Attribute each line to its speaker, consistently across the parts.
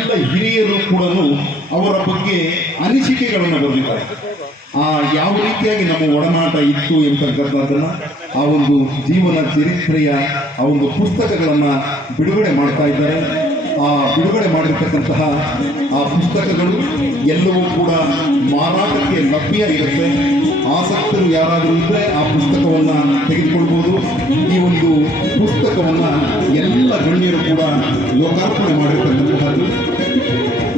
Speaker 1: ಎಲ್ಲ ಹಿರಿಯರು ಕೂಡ ಅವರ ಬಗ್ಗೆ ಅನಿಸಿಕೆಗಳನ್ನು ಬರೆದಿದ್ದಾರೆ. ಆ ಯಾವ ರೀತಿಯಾಗಿ ನಮ್ಮ ಒಡನಾಟ ಇತ್ತು ಎಂತಕ್ಕಂಥದ್ದನ್ನ ಆ ಒಂದು ಜೀವನ ಚರಿತ್ರೆಯ, ಆ ಒಂದು ಪುಸ್ತಕಗಳನ್ನ ಬಿಡುಗಡೆ ಮಾಡ್ತಾ ಇದ್ದಾರೆ. ಬಿಡುಗಡೆ ಮಾಡಿರ್ತಕ್ಕಂತಹ ಆ ಪುಸ್ತಕಗಳು ಎಲ್ಲವೂ ಕೂಡ ಮಾರಾಟಕ್ಕೆ ಲಭ್ಯ ಇರುತ್ತೆ. ಆಸಕ್ತರು ಯಾರಾದರೂ ಇದ್ದರೆ ಆ ಪುಸ್ತಕವನ್ನು ತೆಗೆದುಕೊಳ್ಬೋದು. ಈ ಒಂದು ಪುಸ್ತಕವನ್ನು ಎಲ್ಲ ಗಣ್ಯರು ಕೂಡ ಲೋಕಾರ್ಪಣೆ ಮಾಡಿರ್ತಕ್ಕಂತಹದ್ದು.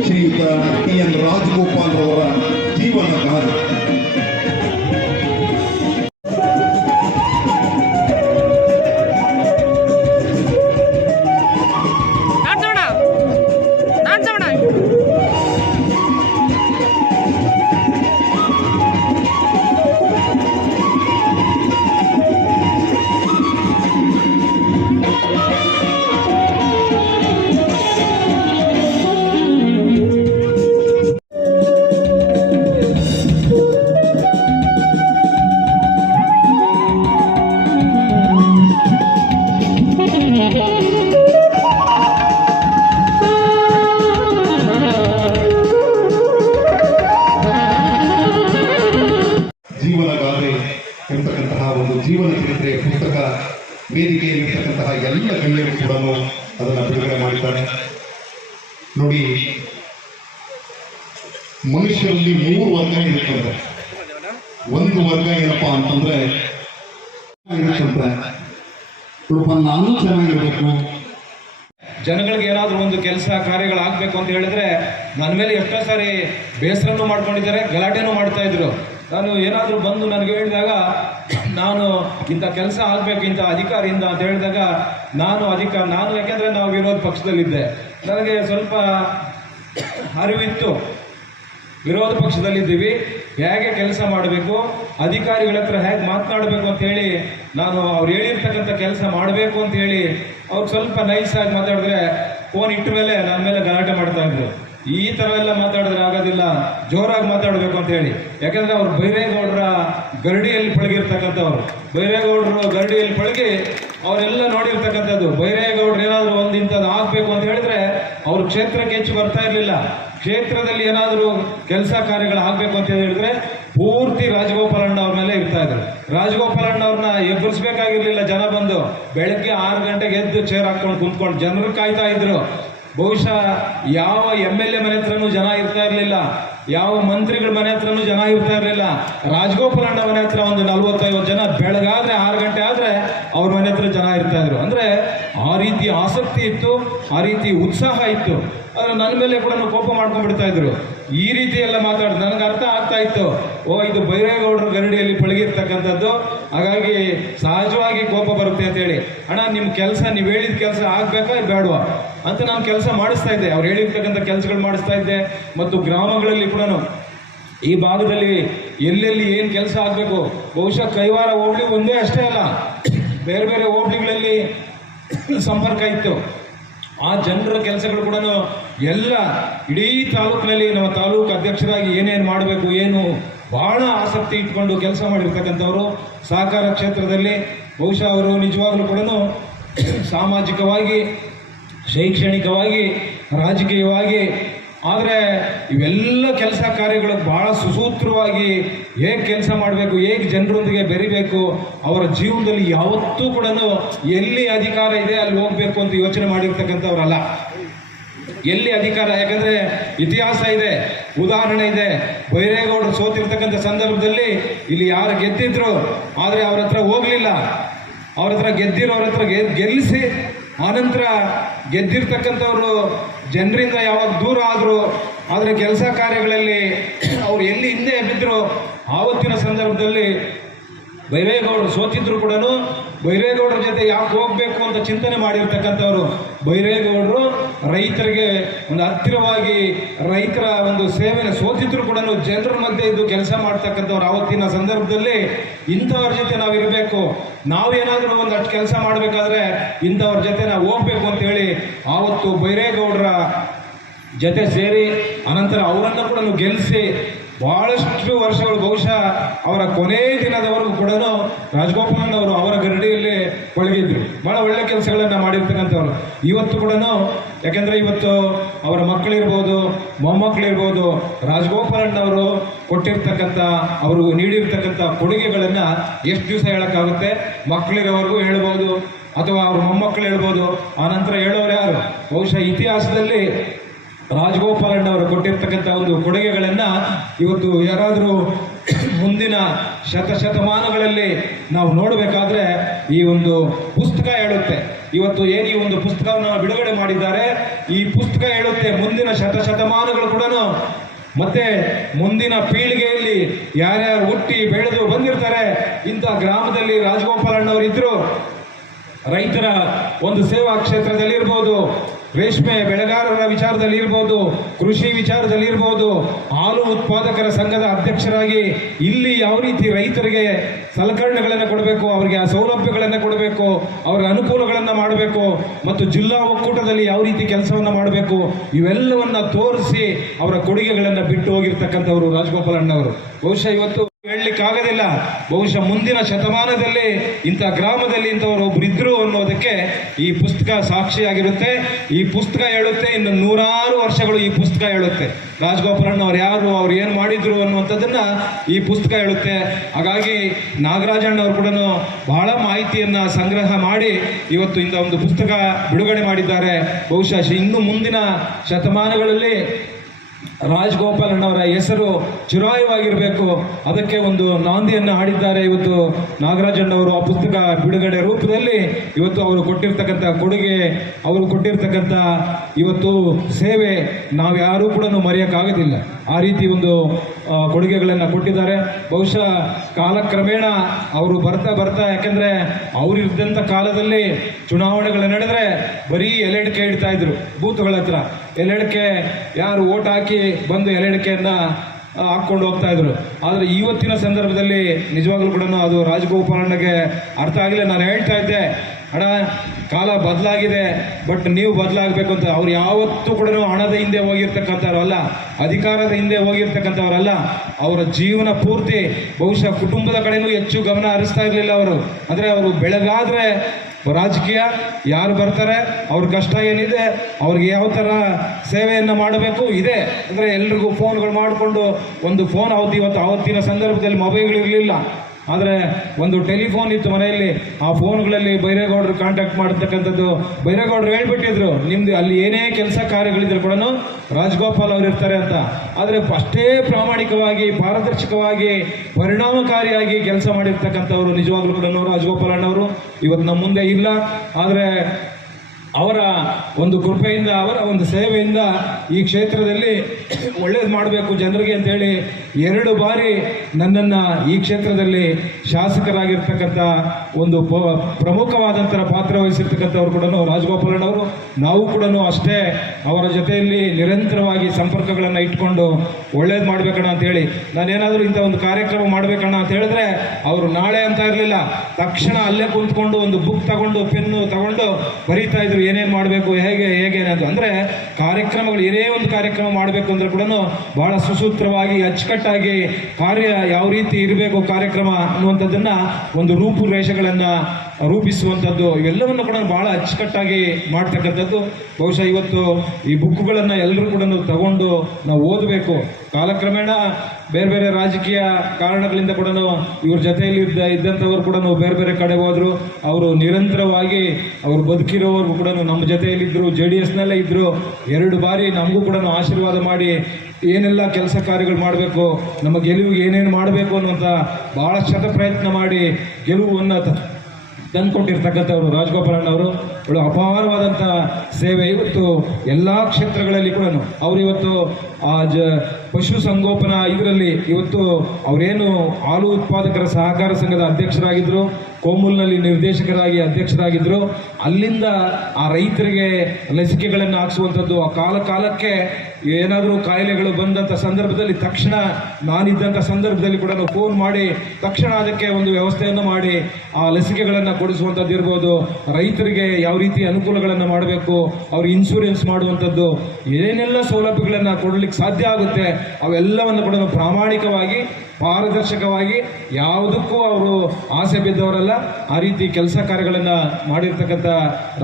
Speaker 1: ಶ್ರೀಯುತ ಟಿ ಎನ್ ರಾಜಗೋಪಾಲ್ ಅವರ ಜೀವನ ಗಾನ ವೇದಿಕೆಯಲ್ಲಿರ್ತಕ್ಕಂತಹ ಎಲ್ಲ ಗಣ್ಯರು ಕೂಡ ಅದನ್ನು ಬಿಡುಗಡೆ ಮಾಡಿದ್ದಾರೆ. ನೋಡಿ, ಮನುಷ್ಯರಲ್ಲಿ ಮೂರು ವರ್ಗ ಇರುತ್ತದೆ ಒಂದು ವರ್ಗ ಏನಪ್ಪ ಅಂತಂದ್ರೆ ಇರುತ್ತಂತೆ ಸ್ವಲ್ಪ ನಾನು ಚೆನ್ನಾಗಿರ್ಬೇಕು.
Speaker 2: ಜನಗಳಿಗೆ ಏನಾದರೂ ಒಂದು ಕೆಲಸ, ಕಾರ್ಯಗಳಾಗಬೇಕು ಅಂತ ಹೇಳಿದ್ರೆ, ನನ್ನ ಮೇಲೆ ಎಷ್ಟೋ ಸಾರಿ ಬೇಸರನೂ ಮಾಡ್ಕೊಂಡಿದ್ದಾರೆ, ಗಲಾಟೆನೂ ಮಾಡ್ತಾ ಇದ್ರು. ನಾನು ಏನಾದರೂ ಬಂದು ನನಗೆ ಹೇಳಿದಾಗ, ನಾನು ಇಂಥ ಕೆಲಸ ಆಗಬೇಕು, ಇಂಥ ಅಧಿಕಾರಿಯಿಂದ ಅಂತ ಹೇಳಿದಾಗ, ನಾನು ಅಧಿಕಾರ ನಾನು ಯಾಕೆಂದರೆ ನಾವು ವಿರೋಧ ಪಕ್ಷದಲ್ಲಿದ್ದೆ. ನನಗೆ ಸ್ವಲ್ಪ ಅರಿವಿತ್ತು. ವಿರೋಧ ಪಕ್ಷದಲ್ಲಿದ್ದೀವಿ. ಹೇಗೆ ಕೆಲಸ ಮಾಡಬೇಕು, ಅಧಿಕಾರಿಗಳ ಹತ್ರ ಹೇಗೆ ಮಾತನಾಡಬೇಕು ಅಂತ ಹೇಳಿ, ನಾನು ಅವ್ರು ಹೇಳಿರ್ತಕ್ಕಂಥ ಕೆಲಸ ಮಾಡಬೇಕು ಅಂತ ಹೇಳಿ, ಅವ್ರು ಸ್ವಲ್ಪ ನೈಸ್ ಆಗಿ ಮಾತಾಡಿದ್ರೆ ಫೋನ್ ಇಟ್ಟ ಮೇಲೆ ನನ್ನ ಮೇಲೆ ಗಲಾಟೆ ಮಾಡ್ತಾ ಇದ್ರು. ಈ ಥರ ಎಲ್ಲ ಮಾತಾಡಿದ್ರೆ ಆಗೋದಿಲ್ಲ. ಜೋರಾಗಿ ಮಾತಾಡಬೇಕು ಅಂತ ಹೇಳಿ. ಯಾಕಂದ್ರೆ ಅವ್ರು ಬೈರೇಗೌಡರ ಗರಡಿಯಲ್ಲಿ ಪಳಗಿರ್ತಕ್ಕಂಥವ್ರು. ಬೈರೇಗೌಡರು ಗರಡಿಯಲ್ಲಿ ಪಳಗಿ ಅವರೆಲ್ಲ ನೋಡಿರ್ತಕ್ಕಂಥದ್ದು. ಬೈರೇಗೌಡರು ಏನಾದರೂ ಒಂದು ಇಂಥದ್ದು ಆಗಬೇಕು ಅಂತ ಹೇಳಿದ್ರೆ ಅವ್ರ ಕ್ಷೇತ್ರಕ್ಕೆ ಹೆಚ್ಚು ಬರ್ತಾ ಇರಲಿಲ್ಲ. ಕ್ಷೇತ್ರದಲ್ಲಿ ಏನಾದರೂ ಕೆಲಸ ಕಾರ್ಯಗಳು ಆಗಬೇಕು ಅಂತ ಹೇಳಿದ್ರೆ ಪೂರ್ತಿ ರಾಜಗೋಪಾಲಣ್ಣ ಅವ್ರ ಮೇಲೆ ಇರ್ತಾ ಇದ್ರು. ರಾಜಗೋಪಾಲಣ್ಣ ಅವ್ರನ್ನ ಎಬ್ಬರಿಸ್ಬೇಕಾಗಿರ್ಲಿಲ್ಲ ಜನ ಬಂದು. ಬೆಳಗ್ಗೆ ಆರು ಗಂಟೆಗೆ ಎದ್ದು ಚೇರ್ ಹಾಕೊಂಡು ಕುಂತ್ಕೊಂಡು ಜನರು ಕಾಯ್ತಾ ಇದ್ರು. ಬಹುಶಃ ಯಾವ ಎಂ ಎಲ್ ಎ ಮನೆ ಹತ್ರನೂ ಜನ ಇರ್ತಾ ಇರಲಿಲ್ಲ, ಯಾವ ಮಂತ್ರಿಗಳ ಮನೆ ಹತ್ರನೂ ಜನ ಇರ್ತಾ ಇರಲಿಲ್ಲ ರಾಜಗೋಪಾಲಣ್ಣ ಮನೆ ಹತ್ರ ಒಂದು ನಲ್ವತ್ತೈವತ್ತು ಜನ, ಬೆಳಗಾದ್ರೆ ಆರು ಗಂಟೆ ಆದ್ರೆ ಅವ್ರ ಮನೆ ಹತ್ರ ಜನ ಇರ್ತಾ ಇದ್ರು. ಅಂದ್ರೆ ಆ ರೀತಿ ಆಸಕ್ತಿ ಇತ್ತು, ಆ ರೀತಿ ಉತ್ಸಾಹ ಇತ್ತು. ಆದರೆ ನನ್ನ ಮೇಲೆ ಕೂಡ ಕೋಪ ಮಾಡ್ಕೊಂಡ್ಬಿಡ್ತಾ ಇದ್ರು. ಈ ರೀತಿ ಎಲ್ಲ ಮಾತಾಡಿದ್ರು ನನಗೆ ಅರ್ಥ ಆಗ್ತಾ ಇತ್ತು. ಓ, ಇದು ಬೈರೇಗೌಡರ ಗರಡಿಯಲ್ಲಿ ಪಳಗಿರ್ತಕ್ಕಂಥದ್ದು. ಹಾಗಾಗಿ ಸಹಜವಾಗಿ ಕೋಪ ಬರುತ್ತೆ ಅಂತ ಹೇಳಿ. ಅಣ್ಣ ನಿಮ್ಮ ಕೆಲಸ, ನೀವು ಹೇಳಿದ ಕೆಲಸ ಆಗಬೇಕಾ ಬೇಡವಾ ಅಂತ ನಾನು ಕೆಲಸ ಮಾಡಿಸ್ತಾ ಇದ್ದೆ. ಅವ್ರು ಹೇಳಿರ್ತಕ್ಕಂಥ ಕೆಲಸಗಳು ಮಾಡಿಸ್ತಾ ಇದ್ದೆ. ಮತ್ತು ಗ್ರಾಮಗಳಲ್ಲಿ ಕೂಡ ಈ ಭಾಗದಲ್ಲಿ ಎಲ್ಲೆಲ್ಲಿ ಏನು ಕೆಲಸ ಆಗಬೇಕು, ಬಹುಶಃ ಕೈವಾರ ಹೋಗ್ಲಿ ಒಂದೇ ಅಷ್ಟೇ ಅಲ್ಲ. ಬೇರೆ ಬೇರೆ ಹೋಬಳಿಗಳಲ್ಲಿ ಸಂಪರ್ಕ ಇತ್ತು. ಆ ಜನರ ಕೆಲಸಗಳು ಕೂಡ ಎಲ್ಲ ಇಡೀ ತಾಲೂಕಿನಲ್ಲಿ ನಮ್ಮ ತಾಲೂಕು ಅಧ್ಯಕ್ಷರಾಗಿ ಏನೇನು ಮಾಡಬೇಕು, ಏನು ಬಹಳ ಆಸಕ್ತಿ ಇಟ್ಕೊಂಡು ಕೆಲಸ ಮಾಡಿರ್ತಕ್ಕಂಥವ್ರು ಸಹಕಾರ ಕ್ಷೇತ್ರದಲ್ಲಿ, ಬಹುಶಃ ಅವರು ನಿಜವಾಗ್ಲೂ ಕೂಡ ಸಾಮಾಜಿಕವಾಗಿ ಶೈಕ್ಷಣಿಕವಾಗಿ, ರಾಜಕೀಯವಾಗಿ, ಆದರೆ ಇವೆಲ್ಲ ಕೆಲಸ ಕಾರ್ಯಗಳು ಭಾಳ ಸುಸೂತ್ರವಾಗಿ ಹೇಗೆ ಕೆಲಸ ಮಾಡಬೇಕು, ಹೇಗೆ ಜನರೊಂದಿಗೆ ಬೆರಿಬೇಕು, ಅವರ ಜೀವನದಲ್ಲಿ ಯಾವತ್ತೂ ಕೂಡ ಎಲ್ಲಿ ಅಧಿಕಾರ ಇದೆ ಅಲ್ಲಿ ಹೋಗಬೇಕು ಅಂತ ಯೋಚನೆ ಮಾಡಿರ್ತಕ್ಕಂಥವ್ರಲ್ಲ. ಎಲ್ಲಿ ಅಧಿಕಾರ, ಯಾಕಂದರೆ ಇತಿಹಾಸ ಇದೆ, ಉದಾಹರಣೆ ಇದೆ. ಬೈರೇಗೌಡರು ಸೋತಿರ್ತಕ್ಕಂಥ ಸಂದರ್ಭದಲ್ಲಿ ಇಲ್ಲಿ ಯಾರು ಗೆದ್ದಿದ್ರು, ಆದರೆ ಅವ್ರ ಹತ್ರ ಹೋಗಲಿಲ್ಲ. ಅವ್ರ ಹತ್ರ ಗೆದ್ದಿರೋರ ಹತ್ರ ಗೆಲ್ಲಿಸಿ ಆನಂತರ ಗೆದ್ದಿರ್ತಕ್ಕಂಥವರು ಜನರಿಂದ ಯಾವಾಗ ದೂರ ಆದರೂ, ಆದರೆ ಕೆಲಸ ಕಾರ್ಯಗಳಲ್ಲಿ ಅವ್ರು ಎಲ್ಲಿ ಹಿಂದೆ ಬಿದ್ದರು ಆವತ್ತಿನ ಸಂದರ್ಭದಲ್ಲಿ ಬೈರೇಗೌಡರು ಸೋತಿದ್ರು ಕೂಡ ಬೈರೇಗೌಡರ ಜೊತೆ ಯಾಕೆ ಹೋಗ್ಬೇಕು ಅಂತ ಚಿಂತನೆ ಮಾಡಿರ್ತಕ್ಕಂಥವ್ರು ಬೈರೇಗೌಡರು, ರೈತರಿಗೆ ಒಂದು ಹತ್ತಿರವಾಗಿ ರೈತರ ಒಂದು ಸೇವೆನ ಸೋತಿದ್ರು ಕೂಡ ಜನರ ಮಧ್ಯೆ ಇದ್ದು ಕೆಲಸ ಮಾಡ್ತಕ್ಕಂಥವ್ರು ಆವತ್ತಿನ ಸಂದರ್ಭದಲ್ಲಿ ಇಂಥವ್ರ ಜೊತೆ ನಾವು ಇರಬೇಕು. ನಾವೇನಾದರೂ ಒಂದಷ್ಟು ಕೆಲಸ ಮಾಡಬೇಕಾದ್ರೆ ಇಂಥವ್ರ ಜೊತೆ ನಾವು ಹೋಗ್ಬೇಕು ಅಂತೇಳಿ ಆವತ್ತು ಬೈರೇಗೌಡರ ಜೊತೆ ಸೇರಿ, ಅನಂತರ ಅವರನ್ನು ಕೂಡ ಗೆಲ್ಲಿಸಿ ಬಹಳಷ್ಟು ವರ್ಷಗಳು ಬಹುಶಃ ಅವರ ಕೊನೆ ದಿನದವರೆಗೂ ಕೂಡ ರಾಜಗೋಪಾಲ್ ಅವರು ಅವರ ಗರಡಿಯಲ್ಲಿ ಒಳಗಿದ್ರು ಬಹಳ ಒಳ್ಳೆ ಕೆಲಸಗಳನ್ನ ಮಾಡಿರ್ತಕ್ಕಂಥವ್ರು. ಇವತ್ತು ಕೂಡ ಯಾಕೆಂದ್ರೆ ಇವತ್ತು ಅವರ ಮಕ್ಕಳಿರ್ಬೋದು, ಮೊಮ್ಮಕ್ಕಳಿರ್ಬೋದು ರಾಜಗೋಪಾಲ್ ಅವರು ಕೊಟ್ಟಿರ್ತಕ್ಕಂಥ, ಅವರು ನೀಡಿರ್ತಕ್ಕಂಥ ಕೊಡುಗೆಗಳನ್ನ ಎಷ್ಟು ದಿವಸ ಹೇಳಕ್ಕಾಗುತ್ತೆ? ಮಕ್ಕಳಿರೋವರೆಗೂ ಹೇಳ್ಬೋದು, ಅಥವಾ ಅವ್ರ ಮೊಮ್ಮಕ್ಕಳು ಹೇಳ್ಬೋದು ಆ ನಂತರ ಹೇಳೋರು ಯಾರು? ಬಹುಶಃ ಇತಿಹಾಸದಲ್ಲಿ ರಾಜಗೋಪಾಲಣ್ಣ ಅವರು ಕೊಟ್ಟಿರ್ತಕ್ಕಂಥ ಒಂದು ಕೊಡುಗೆಗಳನ್ನು ಇವತ್ತು ಯಾರಾದರೂ ಮುಂದಿನ ಶತಶತಮಾನಗಳಲ್ಲಿ ನಾವು ನೋಡಬೇಕಾದ್ರೆ ಈ ಒಂದು ಪುಸ್ತಕ ಹೇಳುತ್ತೆ. ಇವತ್ತು ಏನು ಈ ಒಂದು ಪುಸ್ತಕವನ್ನು ಬಿಡುಗಡೆ ಮಾಡಿದ್ದಾರೆ, ಈ ಪುಸ್ತಕ ಹೇಳುತ್ತೆ ಮುಂದಿನ ಶತಶತಮಾನಗಳು ಕೂಡ ಮತ್ತೆ ಮುಂದಿನ ಪೀಳಿಗೆಯಲ್ಲಿ ಯಾರ್ಯಾರು ಹುಟ್ಟಿ ಬೆಳೆದು ಬಂದಿರ್ತಾರೆ, ಇಂಥ ಗ್ರಾಮದಲ್ಲಿ ರಾಜಗೋಪಾಲಣ್ಣವರು ಇದ್ರು. ರೈತರ ಒಂದು ಸೇವಾ ಕ್ಷೇತ್ರದಲ್ಲಿ ಇರ್ಬೋದು ರೇಷ್ಮೆ ಬೆಳೆಗಾರರ ವಿಚಾರದಲ್ಲಿ ಇರ್ಬೋದು ಕೃಷಿ ವಿಚಾರದಲ್ಲಿ ಇರ್ಬೋದು ಹಾಲು ಉತ್ಪಾದಕರ ಸಂಘದ ಅಧ್ಯಕ್ಷರಾಗಿ ಇಲ್ಲಿ ಯಾವ ರೀತಿ ರೈತರಿಗೆ ಸಲಕರಣೆಗಳನ್ನು ಕೊಡಬೇಕು, ಅವರಿಗೆ ಆ ಸೌಲಭ್ಯಗಳನ್ನು ಕೊಡಬೇಕು, ಅವರ ಅನುಕೂಲಗಳನ್ನು ಮಾಡಬೇಕು, ಮತ್ತು ಜಿಲ್ಲಾ ಒಕ್ಕೂಟದಲ್ಲಿ ಯಾವ ರೀತಿ ಕೆಲಸವನ್ನು ಮಾಡಬೇಕು, ಇವೆಲ್ಲವನ್ನ ತೋರಿಸಿ ಅವರ ಕೊಡುಗೆಗಳನ್ನು ಬಿಟ್ಟು ಹೋಗಿರ್ತಕ್ಕಂಥವರು ರಾಜಗೋಪಾಲಣ್ಣವರು ಬಹುಶಃ ಇವತ್ತು ಹೇಳಲಿಕ್ಕಾಗೋದಿಲ್ಲ ಬಹುಶಃ ಮುಂದಿನ ಶತಮಾನದಲ್ಲಿ ಇಂಥ ಗ್ರಾಮದಲ್ಲಿ ಇಂಥವರು ಇದ್ರು ಅನ್ನೋದಕ್ಕೆ ಈ ಪುಸ್ತಕ ಸಾಕ್ಷಿಯಾಗಿರುತ್ತೆ. ಈ ಪುಸ್ತಕ ಹೇಳುತ್ತೆ, ಇನ್ನು ನೂರಾರು ವರ್ಷಗಳು ಈ ಪುಸ್ತಕ ಹೇಳುತ್ತೆ. ರಾಜಗೋಪಾಲಣ್ಣ ಅವ್ರು ಯಾರು, ಅವ್ರು ಏನು ಮಾಡಿದ್ರು ಅನ್ನುವಂಥದ್ದನ್ನು ಈ ಪುಸ್ತಕ ಹೇಳುತ್ತೆ. ಹಾಗಾಗಿ ನಾಗರಾಜಣ್ಣ ಅವರು ಕೂಡ ಬಹಳ ಮಾಹಿತಿಯನ್ನ ಸಂಗ್ರಹ ಮಾಡಿ ಇವತ್ತು ಇಂಥ ಒಂದು ಪುಸ್ತಕ ಬಿಡುಗಡೆ ಮಾಡಿದ್ದಾರೆ. ಬಹುಶಃ ಇನ್ನು ಮುಂದಿನ ಶತಮಾನಗಳಲ್ಲಿ ರಾಜಗೋಪಾಲಣ್ಣವರ ಹೆಸರು ಚಿರಾಯವಾಗಿರಬೇಕು. ಅದಕ್ಕೆ ಒಂದು ನಾಂದಿಯನ್ನು ಹಾಡಿದ್ದಾರೆ ಇವತ್ತು ನಾಗರಾಜಣ್ಣವರು ಆ ಪುಸ್ತಕ ಬಿಡುಗಡೆ ರೂಪದಲ್ಲಿ ಇವತ್ತು ಅವರು ಕೊಟ್ಟಿರ್ತಕ್ಕಂಥ ಕೊಡುಗೆ, ಅವರು ಕೊಟ್ಟಿರ್ತಕ್ಕಂಥ ಇವತ್ತು ಸೇವೆ ನಾವು ಯಾರೂ ಕೂಡ ಮರೆಯೋಕ್ಕಾಗೋದಿಲ್ಲ. ಆ ರೀತಿ ಒಂದು ಕೊಡುಗೆಗಳನ್ನು ಕೊಟ್ಟಿದ್ದಾರೆ. ಬಹುಶಃ ಕಾಲಕ್ರಮೇಣ ಅವರು ಬರ್ತಾ ಬರ್ತಾ, ಯಾಕೆಂದರೆ ಅವರಿದ್ದಂಥ ಕಾಲದಲ್ಲಿ ಚುನಾವಣೆಗಳು ನಡೆದರೆ ಬರೀ ಎಲೆಡಿಕೆ ಇಡ್ತಾ ಇದ್ರು. ಬೂತ್ಗಳ ಹತ್ರ ಎಲೆಡಿಕೆ ಯಾರು ಓಟ್ ಹಾಕಿ ಬಂದು ಆ, ಹಾಕ್ಕೊಂಡು ಹೋಗ್ತಾ ಇದ್ರು. ಆದರೆ ಇವತ್ತಿನ ಸಂದರ್ಭದಲ್ಲಿ ನಿಜವಾಗ್ಲೂ ಕೂಡ ಅದು ರಾಜಗೋಪಾಲಣ್ಣಗೆ ಅರ್ಥ ಆಗಿಲ್ಲ. ನಾನು ಹೇಳ್ತಾ ಇದ್ದೆ ಅಣ್ಣ ಕಾಲ ಬದಲಾಗಿದೆ ಬಟ್ ನೀವು ಬದಲಾಗಬೇಕು ಅಂತ. ಅವ್ರು ಯಾವತ್ತೂ ಕೂಡ ಹಣದ ಹಿಂದೆ ಹೋಗಿರ್ತಕ್ಕಂಥವ್ರಲ್ಲ ಅಧಿಕಾರದ ಹಿಂದೆ ಹೋಗಿರ್ತಕ್ಕಂಥವ್ರಲ್ಲ ಅವರ ಜೀವನ ಪೂರ್ತಿ ಬಹುಶಃ ಕುಟುಂಬದ ಕಡೆನೂ ಹೆಚ್ಚು ಗಮನ ಹರಿಸ್ತಾ ಇರಲಿಲ್ಲ ಅವರು. ಅಂದರೆ ಅವರು ಬೆಳಗಾದ್ರೆ ರಾಜಕೀಯ, ಯಾರು ಬರ್ತಾರೆ, ಅವ್ರ ಕಷ್ಟ ಏನಿದೆ, ಅವ್ರಿಗೆ ಯಾವ ಥರ ಸೇವೆಯನ್ನು ಮಾಡಬೇಕು, ಇದೆ. ಅಂದರೆ ಎಲ್ರಿಗೂ ಫೋನ್ಗಳು ಮಾಡಿಕೊಂಡು ಒಂದು ಫೋನ್ ಅವತ್ತು ಇವತ್ತು, ಅವತ್ತಿನ ಸಂದರ್ಭದಲ್ಲಿ ಮೊಬೈಲ್ಗಳು ಇರಲಿಲ್ಲ. ಆದರೆ ಒಂದು ಟೆಲಿಫೋನ್ ಇತ್ತು ಮನೆಯಲ್ಲಿ, ಆ ಫೋನ್ಗಳಲ್ಲಿ ಬೈರೇಗೌಡರು ಕಾಂಟ್ಯಾಕ್ಟ್ ಮಾಡತಕ್ಕಂಥದ್ದು. ಬೈರೇಗೌಡರು ಹೇಳ್ಬಿಟ್ಟಿದ್ರು, ನಿಮ್ದು ಅಲ್ಲಿ ಏನೇ ಕೆಲಸ ಕಾರ್ಯಗಳಿದ್ರು ಕೂಡ ರಾಜಗೋಪಾಲ್ ಅವರು ಇರ್ತಾರೆ ಅಂತ. ಆದರೆ ಅಷ್ಟೇ ಪ್ರಾಮಾಣಿಕವಾಗಿ, ಪಾರದರ್ಶಕವಾಗಿ, ಪರಿಣಾಮಕಾರಿಯಾಗಿ ಕೆಲಸ ಮಾಡಿರ್ತಕ್ಕಂಥವ್ರು ನಿಜವಾಗ್ಲೂ ಕೂಡ ರಾಜಗೋಪಾಲ್ ಅಣ್ಣವರು. ಇವತ್ತು ನಮ್ಮ ಮುಂದೆ ಇಲ್ಲ. ಆದರೆ ಅವರ ಒಂದು ಕೃಪೆಯಿಂದ, ಅವರ ಒಂದು ಸೇವೆಯಿಂದ ಈ ಕ್ಷೇತ್ರದಲ್ಲಿ ಒಳ್ಳೇದು ಮಾಡಬೇಕು ಜನರಿಗೆ ಅಂತೇಳಿ ಎರಡು ಬಾರಿ ನನ್ನನ್ನು ಈ ಕ್ಷೇತ್ರದಲ್ಲಿ ಶಾಸಕರಾಗಿರ್ತಕ್ಕಂಥ ಒಂದು ಪ- ಪ್ರಮುಖವಾದಂಥ ಪಾತ್ರ ವಹಿಸಿರ್ತಕ್ಕಂಥವ್ರು ಕೂಡ ರಾಜಗೋಪಾಲಣ್ಣವರು ನಾವು ಕೂಡ ಅಷ್ಟೇ ಅವರ ಜೊತೆಯಲ್ಲಿ ನಿರಂತರವಾಗಿ ಸಂಪರ್ಕಗಳನ್ನು ಇಟ್ಕೊಂಡು ಒಳ್ಳೇದು ಹೇಳಿ ನಾನೇನಾದರೂ ಇಂಥ ಒಂದು ಕಾರ್ಯಕ್ರಮ ಮಾಡ್ಬೇಕಣ್ಣ ಅಂತ ಹೇಳಿದ್ರೆ ಅವರು ನಾಳೆ ಅಂತ ಇರಲಿಲ್ಲ. ತಕ್ಷಣ ಅಲ್ಲೇ ಕುಂತ್ಕೊಂಡು ಒಂದು ಬುಕ್ ತಗೊಂಡು, ಪೆನ್ನು ತಗೊಂಡು ಬರೀತಾ ಇದ್ರು ಏನೇನು ಮಾಡಬೇಕು, ಹೇಗೆ ಹೇಗೆ ಅನ್ನೋದು. ಅಂದರೆ ಕಾರ್ಯಕ್ರಮಗಳು ಏನೇ ಒಂದು ಕಾರ್ಯಕ್ರಮ ಮಾಡಬೇಕು ಅಂದ್ರೆ ಕೂಡ ಬಹಳ ಸುಸೂತ್ರವಾಗಿ ಅಚ್ಚುಕಟ್ಟಾಗಿ ಕಾರ್ಯ ಯಾವ ರೀತಿ ಇರಬೇಕು ಕಾರ್ಯಕ್ರಮ ಅನ್ನುವಂಥದ್ದನ್ನ ಒಂದು ರೂಪುರೇಷೆಗಳನ್ನು ರೂಪಿಸುವಂಥದ್ದು, ಇವೆಲ್ಲವನ್ನು ಕೂಡ ಬಹಳ ಅಚ್ಚುಕಟ್ಟಾಗಿ ಮಾಡ್ತಕ್ಕಂಥದ್ದು. ಬಹುಶಃ ಇವತ್ತು ಈ ಬುಕ್ಗಳನ್ನು ಎಲ್ಲರೂ ಕೂಡ ತಗೊಂಡು ನಾವು ಓದಬೇಕು. ಕಾಲಕ್ರಮೇಣ ಬೇರೆ ಬೇರೆ ರಾಜಕೀಯ ಕಾರಣಗಳಿಂದ ಕೂಡ ಇವ್ರ ಜೊತೆಯಲ್ಲಿ ಇದ್ದ, ಇದ್ದಂಥವ್ರು ಕೂಡ ಬೇರೆ ಬೇರೆ ಕಡೆ ಹೋದರು. ಅವರು ನಿರಂತರವಾಗಿ ಅವರು ಬದುಕಿರೋವರೆಗೂ ಕೂಡ ನಮ್ಮ ಜೊತೆಯಲ್ಲಿದ್ದರು ಜೆ ಡಿ ಎಸ್ನಲ್ಲೇ ಇದ್ದರು ಎರಡು ಬಾರಿ ನಮಗೂ ಕೂಡ ಆಶೀರ್ವಾದ ಮಾಡಿ ಏನೆಲ್ಲ ಕೆಲಸ ಕಾರ್ಯಗಳು ಮಾಡಬೇಕು ನಮ್ಮ ಗೆಲುವಿಗೆ ಏನೇನು ಮಾಡಬೇಕು ಅನ್ನುವಂಥ ಭಾಳ ಶತ ಪ್ರಯತ್ನ ಮಾಡಿ ಗೆಲುವನ್ನು ತಂದುಕೊಟ್ಟಿರ್ತಕ್ಕಂಥವ್ರು ರಾಜಗೋಪಾಲಣ್ಣವರು ಒಳ್ಳೆ ಅಪಾರವಾದಂಥ ಸೇವೆ ಇವತ್ತು ಎಲ್ಲ ಕ್ಷೇತ್ರಗಳಲ್ಲಿ ಕೂಡ ಅವರು ಇವತ್ತು ಆ ಜ, ಪಶುಸಂಗೋಪನಾ ಇದರಲ್ಲಿ ಇವತ್ತು ಅವರೇನು ಹಾಲು ಉತ್ಪಾದಕರ ಸಹಕಾರ ಸಂಘದ ಅಧ್ಯಕ್ಷರಾಗಿದ್ದರು ಕೋಮುಲ್ನಲ್ಲಿ ನಿರ್ದೇಶಕರಾಗಿ ಅಧ್ಯಕ್ಷರಾಗಿದ್ದರು ಅಲ್ಲಿಂದ ಆ ರೈತರಿಗೆ ಲಸಿಕೆಗಳನ್ನು ಹಾಕ್ಸುವಂಥದ್ದು ಆ ಕಾಲ ಕಾಲಕ್ಕೆ ಏನಾದರೂ ಕಾಯಿಲೆಗಳು ಬಂದಂಥ ಸಂದರ್ಭದಲ್ಲಿ ತಕ್ಷಣ ನಾನಿದ್ದಂಥ ಸಂದರ್ಭದಲ್ಲಿ ಕೂಡ ನಾವು ಫೋನ್ ಮಾಡಿ ತಕ್ಷಣ ಅದಕ್ಕೆ ಒಂದು ವ್ಯವಸ್ಥೆಯನ್ನು ಮಾಡಿ ಆ ಲಸಿಕೆಗಳನ್ನು ಕೊಡಿಸುವಂಥದ್ದು ಇರ್ಬೋದು. ರೈತರಿಗೆ ಯಾವ ರೀತಿ ಅನುಕೂಲಗಳನ್ನು ಮಾಡಬೇಕು, ಅವ್ರ ಇನ್ಶೂರೆನ್ಸ್ ಮಾಡುವಂಥದ್ದು, ಏನೆಲ್ಲ ಸೌಲಭ್ಯಗಳನ್ನು ಕೊಡಲಿಕ್ಕೆ ಸಾಧ್ಯ ಆಗುತ್ತೆ, ಅವೆಲ್ಲವನ್ನು ಕೂಡ ಪ್ರಾಮಾಣಿಕವಾಗಿ ಪಾರದರ್ಶಕವಾಗಿ ಯಾವುದಕ್ಕೂ ಅವರು ಆಸೆ ಬಿದ್ದವರಲ್ಲ. ಆ ರೀತಿ ಕೆಲಸ ಕಾರ್ಯಗಳನ್ನು ಮಾಡಿರ್ತಕ್ಕಂಥ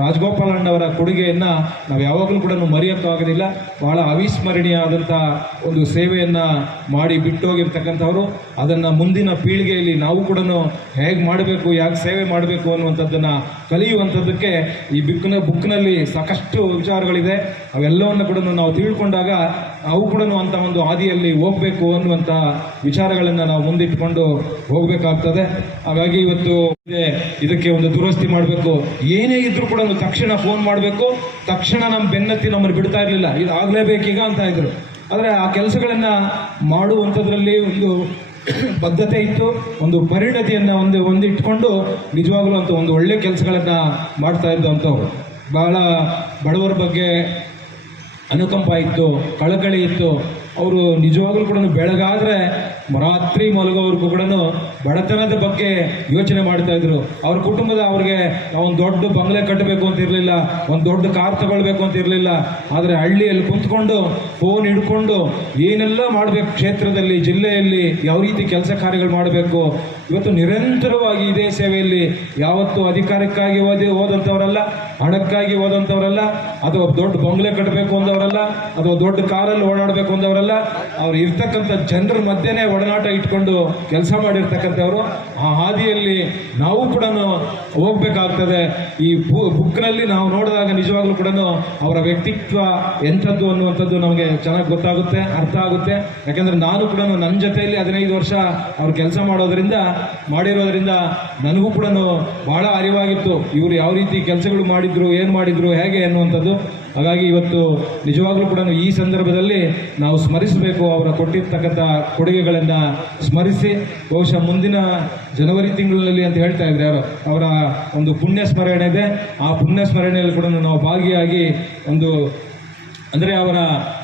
Speaker 2: ರಾಜಗೋಪಾಲಣ್ಣವರ ಕೊಡುಗೆಯನ್ನು ನಾವು ಯಾವಾಗಲೂ ಕೂಡ ಮರೆಯೋಕ್ಕಾಗೋದಿಲ್ಲ ಬಹಳ ಅವಿಸ್ಮರಣೀಯ ಆದಂಥ ಒಂದು ಸೇವೆಯನ್ನು ಮಾಡಿ ಬಿಟ್ಟೋಗಿರ್ತಕ್ಕಂಥವ್ರು. ಅದನ್ನು ಮುಂದಿನ ಪೀಳಿಗೆಯಲ್ಲಿ ನಾವು ಕೂಡ ಹೇಗೆ ಮಾಡಬೇಕು, ಯಾಕೆ ಸೇವೆ ಮಾಡಬೇಕು ಅನ್ನುವಂಥದ್ದನ್ನು ಕಲಿಯುವಂಥದ್ದಕ್ಕೆ ಈ ಬುಕ್ನ ಬುಕ್ನಲ್ಲಿ ಸಾಕಷ್ಟು ವಿಚಾರಗಳಿದೆ. ಅವೆಲ್ಲವನ್ನು ಕೂಡ ನಾವು ತಿಳ್ಕೊಂಡಾಗ ನಾವು ಕೂಡ ಅಂತ ಒಂದು ಹಾದಿಯಲ್ಲಿ ಹೋಗಬೇಕು ಅನ್ನುವಂಥ ವಿಚಾರಗಳನ್ನು ನಾವು ಮುಂದಿಟ್ಕೊಂಡು ಹೋಗ್ಬೇಕಾಗ್ತದೆ. ಹಾಗಾಗಿ ಇವತ್ತು ಇದಕ್ಕೆ ಒಂದು ದುರಸ್ತಿ ಮಾಡಬೇಕು. ಏನೇ ಇದ್ರು ಕೂಡ ತಕ್ಷಣ ಫೋನ್ ಮಾಡಬೇಕು. ತಕ್ಷಣ ನಮ್ಮ ಬೆನ್ನತ್ತಿ ನಮ್ಮನ್ನು ಬಿಡ್ತಾ ಇರಲಿಲ್ಲ. ಇದು ಆಗಲೇಬೇಕೀಗ ಅಂತ ಇದ್ರು. ಆದರೆ ಆ ಕೆಲಸಗಳನ್ನು ಮಾಡುವಂಥದ್ರಲ್ಲಿ ಒಂದು ಬದ್ಧತೆ ಇತ್ತು. ಒಂದು ಪರಿಣತಿಯನ್ನು ಒಂದು ಇಟ್ಕೊಂಡು ನಿಜವಾಗ್ಲೂ ಅಂತ ಒಂದು ಒಳ್ಳೆ ಕೆಲಸಗಳನ್ನು ಮಾಡ್ತಾ ಇದ್ದಂಥವ್ರು ಬಹಳ ಬಡವರ ಬಗ್ಗೆ ಅನುಕಂಪ ಇತ್ತು ಕಳಕಳಿ ಇತ್ತು. ಅವರು ನಿಜವಾಗ್ಲೂ ಕೂಡ ಬೆಳಗಾದ್ರೆ ರಾತ್ರಿ ಮಲಗೋವರೆಗೂ ಕೂಡ ಬಡತನದ ಬಗ್ಗೆ ಯೋಚನೆ ಮಾಡ್ತಾ ಇದ್ರು. ಅವ್ರ ಕುಟುಂಬದ ಅವ್ರಿಗೆ ಒಂದು ದೊಡ್ಡ ಬಂಗ್ಲೆ ಕಟ್ಟಬೇಕು ಅಂತ ಇರಲಿಲ್ಲ, ಒಂದು ದೊಡ್ಡ ಕಾರ್ ತಗೊಳ್ಬೇಕು ಅಂತ ಇರಲಿಲ್ಲ. ಆದರೆ ಹಳ್ಳಿಯಲ್ಲಿ ಕುಂತ್ಕೊಂಡು ಫೋನ್ ಹಿಡ್ಕೊಂಡು ಏನೆಲ್ಲ ಮಾಡಬೇಕು ಕ್ಷೇತ್ರದಲ್ಲಿ, ಜಿಲ್ಲೆಯಲ್ಲಿ ಯಾವ ರೀತಿ ಕೆಲಸ ಕಾರ್ಯಗಳು ಮಾಡಬೇಕು. ಇವತ್ತು ನಿರಂತರವಾಗಿ ಇದೇ ಸೇವೆಯಲ್ಲಿ ಯಾವತ್ತೂ ಅಧಿಕಾರಕ್ಕಾಗಿ ಓದಿ ಓದಂಥವರಲ್ಲ ಹಣಕ್ಕಾಗಿ ಓದಂಥವರಲ್ಲ ಅಥವಾ ದೊಡ್ಡ ಬಂಗ್ಲೆ ಕಟ್ಟಬೇಕು ಅಂದವರಲ್ಲ ಅಥವಾ ದೊಡ್ಡ ಕಾರಲ್ಲಿ ಓಡಾಡಬೇಕು ಅಂದವರಲ್ಲ ಅವ್ರು ಇರ್ತಕ್ಕಂಥ ಜನರ ಮಧ್ಯೆನೇ ಒಡನಾಟ ಇಟ್ಕೊಂಡು ಕೆಲಸ ಮಾಡಿರ್ತಕ್ಕಂಥವ್ರು, ಆ ಹಾದಿಯಲ್ಲಿ ನಾವು ಕೂಡ ಹೋಗ್ಬೇಕಾಗ್ತದೆ. ಈ ಬುಕ್ನಲ್ಲಿ ನಾವು ನೋಡಿದಾಗ ನಿಜವಾಗ್ಲೂ ಕೂಡ ಅವರ ವ್ಯಕ್ತಿತ್ವ ಎಂಥದ್ದು ಅನ್ನುವಂಥದ್ದು ನಮಗೆ ಚೆನ್ನಾಗಿ ಗೊತ್ತಾಗುತ್ತೆ, ಅರ್ಥ ಆಗುತ್ತೆ. ಯಾಕೆಂದ್ರೆ ನಾನು ಕೂಡ ನನ್ನ ಜೊತೆಯಲ್ಲಿ ಹದಿನೈದು ವರ್ಷ ಅವ್ರು ಕೆಲಸ ಮಾಡೋದ್ರಿಂದ, ಮಾಡಿರೋದ್ರಿಂದ ನನಗೂ ಕೂಡ ಬಹಳ ಅರಿವಾಗಿತ್ತು. ಇವರು ಯಾವ ರೀತಿ ಕೆಲಸಗಳು ಮಾಡಿದ್ರು, ಏನು ಮಾಡಿದ್ರು, ಹೇಗೆ ಅನ್ನುವಂಥದ್ದು. ಹಾಗಾಗಿ ಇವತ್ತು ನಿಜವಾಗ್ಲೂ ಕೂಡ ಈ ಸಂದರ್ಭದಲ್ಲಿ ನಾವು ಸ್ಮರಿಸಬೇಕು ಅವರ ಕೊಟ್ಟಿರ್ತಕ್ಕಂಥ ಕೊಡುಗೆಗಳನ್ನು ಸ್ಮರಿಸಿ, ಬಹುಶಃ ಮುಂದಿನ ಜನವರಿ ತಿಂಗಳಲ್ಲಿ ಅಂತ ಹೇಳ್ತಾ ಇದ್ದಾರೆ ಯಾರು, ಅವರ ಒಂದು ಪುಣ್ಯ ಸ್ಮರಣೆ ಇದೆ. ಆ ಪುಣ್ಯ ಸ್ಮರಣೆಯಲ್ಲಿ ಕೂಡ ನಾವು ಭಾಗಿಯಾಗಿ ಒಂದು ಅಂದರೆ ಅವರ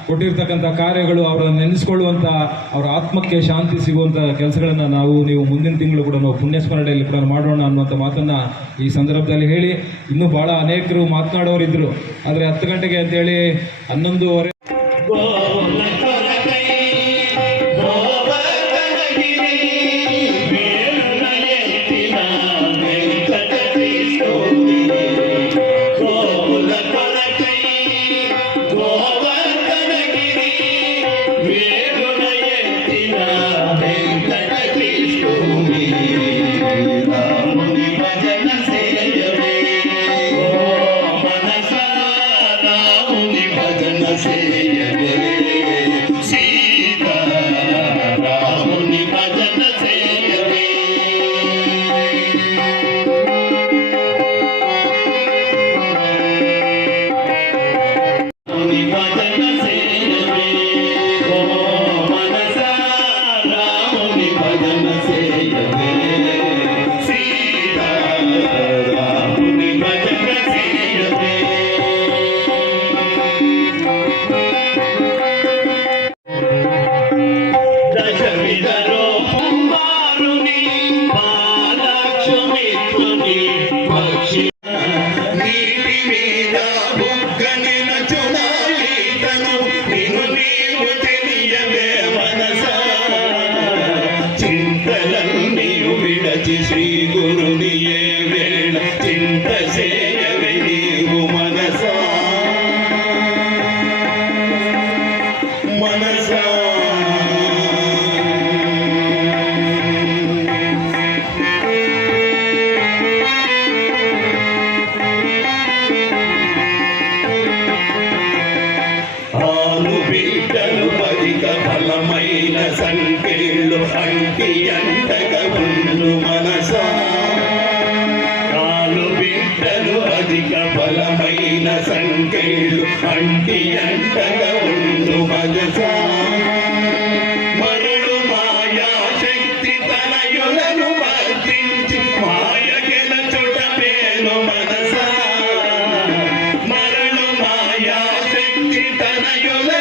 Speaker 2: ಕೊಟ್ಟಿರ್ತಕ್ಕಂಥ ಕಾರ್ಯಗಳು ಅವರ ನೆನೆಸ್ಕೊಳ್ಳುವಂಥ ಅವರ ಆತ್ಮಕ್ಕೆ ಶಾಂತಿ ಸಿಗುವಂಥ ಕೆಲಸಗಳನ್ನು ನಾವು, ನೀವು ಮುಂದಿನ ತಿಂಗಳು ಕೂಡ ನಾವು ಪುಣ್ಯಸ್ಮರಣೆಯಲ್ಲಿ ಕೂಡ ಮಾಡೋಣ ಅನ್ನುವಂಥ ಮಾತನ್ನು ಈ ಸಂದರ್ಭದಲ್ಲಿ ಹೇಳಿ. ಇನ್ನೂ ಭಾಳ ಅನೇಕರು ಮಾತನಾಡೋರಿದ್ದರು ಆದರೆ ಹತ್ತು ಗಂಟೆಗೆ ಅಂತೇಳಿ ಹನ್ನೊಂದುವರೆ
Speaker 3: தனையுளே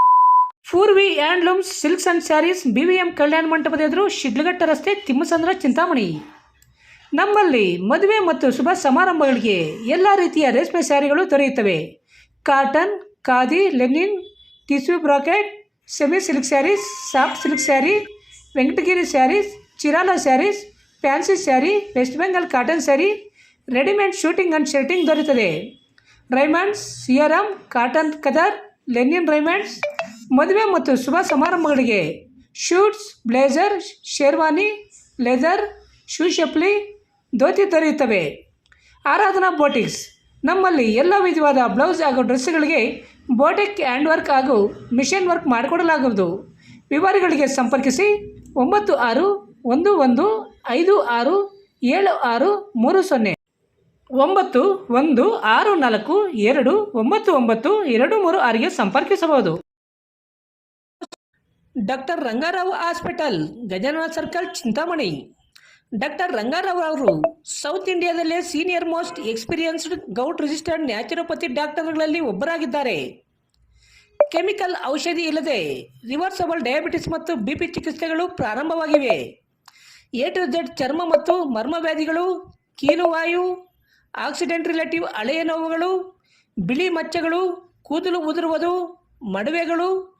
Speaker 3: Poorvi handlooms, silks and sarees, B V M ಕಲ್ಯಾಣ ಮಂಟಪದ ಎದುರು ಶಿಡ್ಲಘಟ್ಟ ರಸ್ತೆ ತಿಮ್ಮಸಂದ್ರ ಚಿಂತಾಮಣಿ. ನಮ್ಮಲ್ಲಿ ಮದುವೆ ಮತ್ತು ಶುಭ ಸಮಾರಂಭಗಳಿಗೆ ಎಲ್ಲ ರೀತಿಯ ರೇಷ್ಮೆ ಸ್ಯಾರಿಗಳು ದೊರೆಯುತ್ತವೆ. Cotton, khadi, linen, tissue brocade, semi silk sarees, soft silk saree, Venkatagiri sarees Chirala sarees, fancy saree, West Bengal cotton saree, readymade suiting and shirting ದೊರೆಯುತ್ತದೆ. Raymonds Siyaram cotton khadar, linen Raymonds ಮದುವೆ ಮತ್ತು ಶುಭ ಸಮಾರಂಭಗಳಿಗೆ suits, blazer, sherwani, leather shoe ಚಪ್ಪಲಿ ಧೋತಿ ದೊರೆಯುತ್ತವೆ. Aradhana boutiques. ನಮ್ಮಲ್ಲಿ ಎಲ್ಲ ವಿಧವಾದ ಬ್ಲೌಸ್ ಹಾಗೂ ಡ್ರೆಸ್ಗಳಿಗೆ ಬೋಟಿಕ್ ಹ್ಯಾಂಡ್ ವರ್ಕ್ ಹಾಗೂ ಮಿಷನ್ ವರ್ಕ್ ಮಾಡಿಕೊಡಲಾಗುವುದು. ವಿವರಗಳಿಗೆ ಸಂಪರ್ಕಿಸಿ ಒಂಬತ್ತು ಆರು ಒಂದು ಒಂದು ಐದು ಆರು ಏಳು ಆರು ಮೂರು ಸೊನ್ನೆ. ಒಂಬತ್ತು ಒಂದು ಆರು ನಾಲ್ಕು ಎರಡು ಒಂಬತ್ತು ಒಂಬತ್ತು ಎರಡು ಮೂರು ಆರಿಗೆ ಸಂಪರ್ಕಿಸಬಹುದು. Doctor Ranga Rao hospital, Gajanana circle, Chintamani. Doctor Ranga Rao ಅವರು south ಇಂಡಿಯಾದಲ್ಲೇ senior most experienced govt registered naturopathy ಡಾಕ್ಟರ್ಗಳಲ್ಲಿ ಒಬ್ಬರಾಗಿದ್ದಾರೆ. ಕೆಮಿಕಲ್ ಔಷಧಿ ಇಲ್ಲದೆ ರಿವರ್ಸಬಲ್ ಡಯಾಬಿಟಿಸ್ ಮತ್ತು ಬಿಪಿ ಚಿಕಿತ್ಸೆಗಳು ಪ್ರಾರಂಭವಾಗಿವೆ. ಎ ಟು ಚರ್ಮ ಮತ್ತು ಮರ್ಮವ್ಯಾಧಿಗಳು ಕೀಲುವಾಯು ಆಕ್ಸಿಡೆಂಟ್ ರಿಲೇಟಿವ್ ಹಳೆಯ ನೋವುಗಳು, ಬಿಳಿ ಮಚ್ಚಗಳು, ಕೂದಲು ಉದುರುವುದು, ಮಡುವೆಗಳು